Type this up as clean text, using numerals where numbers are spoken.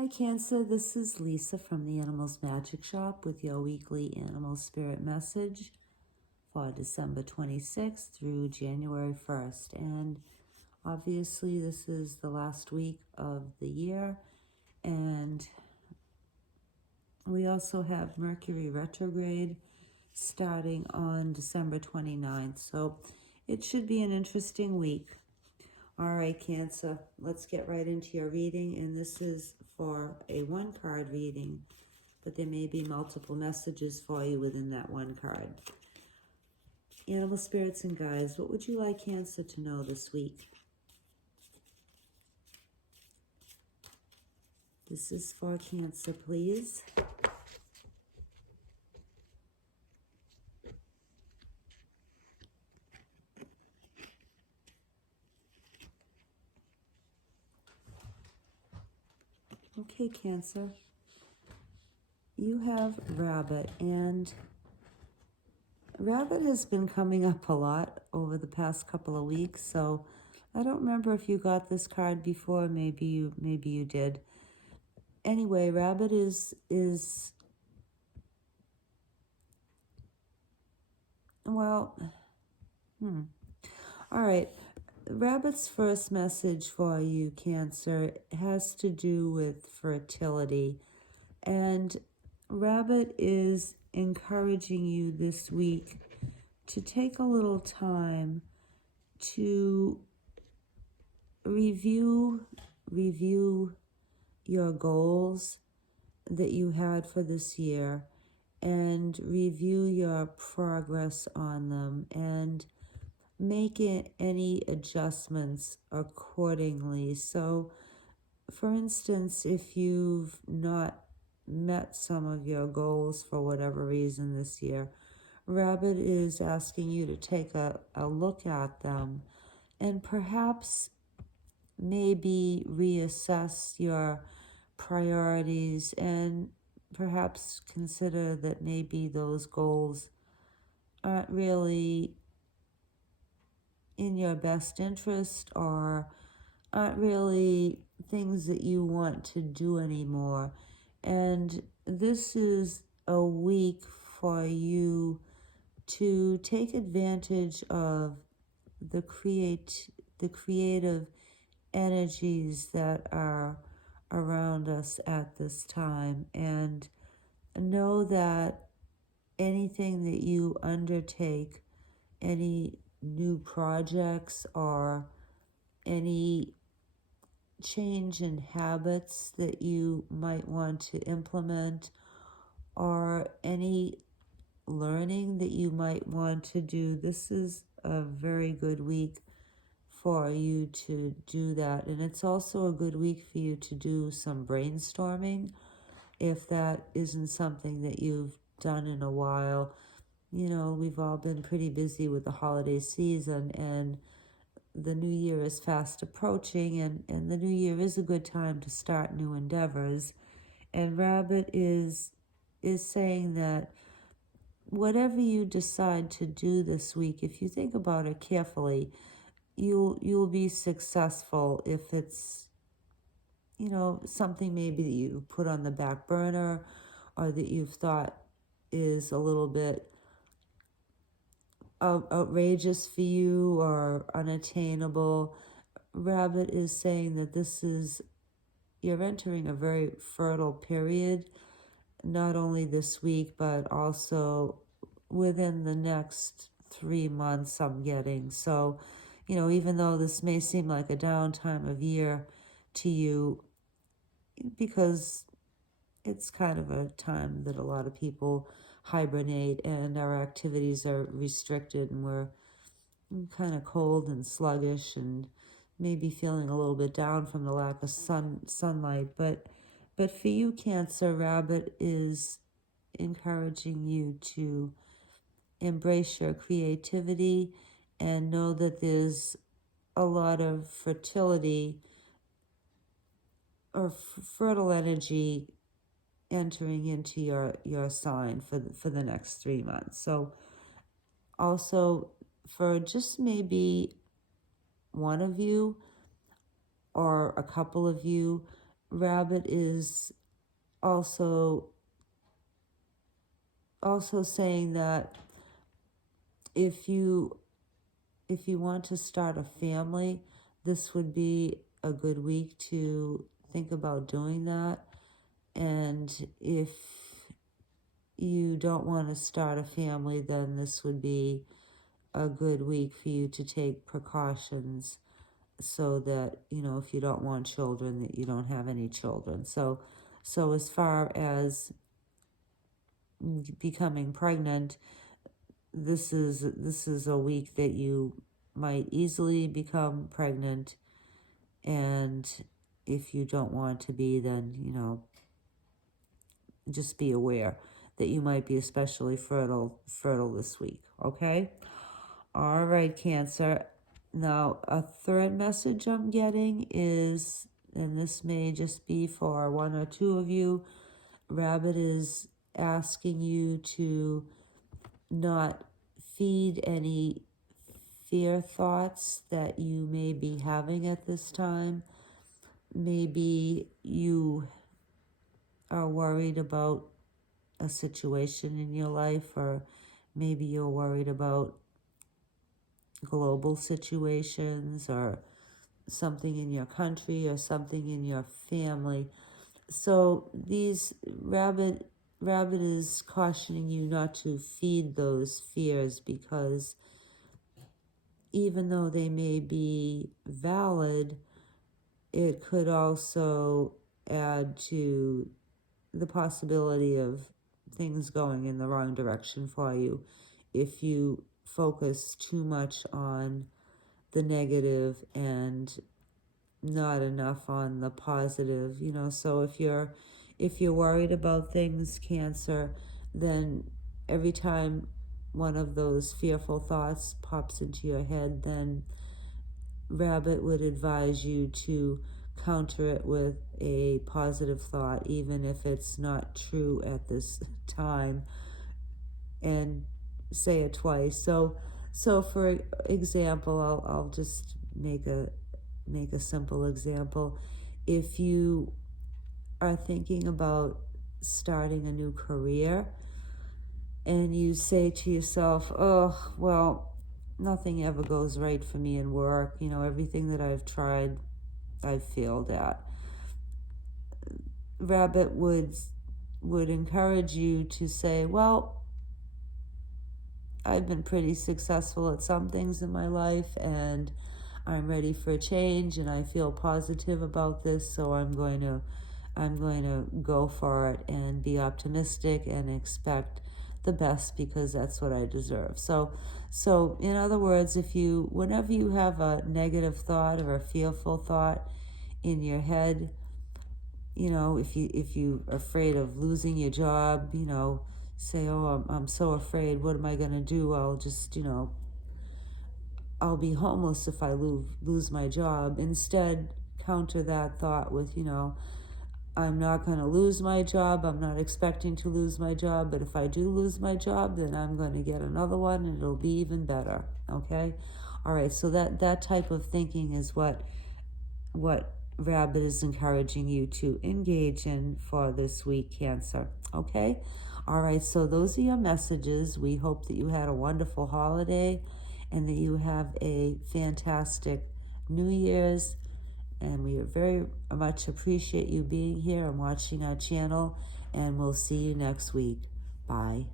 Hi Cancer, this is Lisa from the Animals Magic Shop with your weekly animal spirit message for December 26th through January 1st. And obviously this is the last week of the year, and we also have Mercury retrograde starting on December 29th. So it should be an interesting week. All right, Cancer, let's get right into your reading, and this is for a one-card reading, but there may be multiple messages for you within that one card. Animal spirits and guides, what would you like Cancer to know this week? This is for Cancer, please. Okay, Cancer. You have Rabbit, and Rabbit has been coming up a lot over the past couple of weeks, so I don't remember if you got this card before. Maybe you did. Anyway, Rabbit is well, all right. Rabbit's first message for you, Cancer, has to do with fertility. And Rabbit is encouraging you this week to take a little time to review your goals that you had for this year and review your progress on them and make any adjustments accordingly. So, for instance, if you've not met some of your goals for whatever reason this year, Rabbit is asking you to take a look at them and perhaps maybe reassess your priorities and perhaps consider that maybe those goals aren't really in your best interest or aren't really things that you want to do anymore. And this is a week for you to take advantage of the creative energies that are around us at this time, and know that anything that you undertake, any new projects or any change in habits that you might want to implement, or any learning that you might want to do, this is a very good week for you to do that. And it's also a good week for you to do some brainstorming if that isn't something that you've done in a while. You know, we've all been pretty busy with the holiday season, and the new year is fast approaching, and the new year is a good time to start new endeavors. And Rabbit is saying that whatever you decide to do this week, if you think about it carefully, you'll be successful. If it's, you know, something maybe that you put on the back burner or that you've thought is a little bit outrageous for you or unattainable, Rabbit is saying that you're entering a very fertile period, not only this week, but also within the next 3 months, I'm getting. So, you know, even though this may seem like a downtime of year to you, because it's kind of a time that a lot of people hibernate and our activities are restricted and we're kind of cold and sluggish and maybe feeling a little bit down from the lack of sunlight. But for you, Cancer, Rabbit is encouraging you to embrace your creativity and know that there's a lot of fertility or fertile energy entering into your sign for the next 3 months. So also for just maybe one of you or a couple of you, Rabbit is also saying that if you want to start a family, this would be a good week to think about doing that. And if you don't want to start a family, then this would be a good week for you to take precautions so that, if you don't want children, that you don't have any children. So as far as becoming pregnant, this is a week that you might easily become pregnant, and if you don't want to be, then just be aware that you might be especially fertile this week. Okay. All right, Cancer. Now, a third message I'm getting is, and this may just be for one or two of you, Rabbit is asking you to not feed any fear thoughts that you may be having at this time. Maybe you are worried about a situation in your life, or maybe you're worried about global situations or something in your country or something in your family. So these Rabbit is cautioning you not to feed those fears, because even though they may be valid, it could also add to the possibility of things going in the wrong direction for you if you focus too much on the negative and not enough on the positive. So if you're worried about things, Cancer, then every time one of those fearful thoughts pops into your head, then Rabbit would advise you to counter it with a positive thought, even if it's not true at this time, and say it twice. So for example, I'll just make a simple example. If you are thinking about starting a new career and you say to yourself, oh, well, nothing ever goes right for me in work, everything that I've tried, I've failed at, Rabbit would encourage you to say, well, I've been pretty successful at some things in my life, and I'm ready for a change, and I feel positive about this, so I'm going to go for it and be optimistic and expect the best, because that's what I deserve. So in other words, whenever you have a negative thought or a fearful thought in your head, if you are afraid of losing your job, say, oh, I'm so afraid, what am I going to do? I'll just, I'll be homeless if I lose my job. Instead, counter that thought with, I'm not going to lose my job. I'm not expecting to lose my job. But if I do lose my job, then I'm going to get another one, and it'll be even better. Okay? All right. So that type of thinking is what Rabbit is encouraging you to engage in for this week, Cancer. Okay? All right. So those are your messages. We hope that you had a wonderful holiday and that you have a fantastic New Year's. And we very much appreciate you being here and watching our channel. And we'll see you next week. Bye.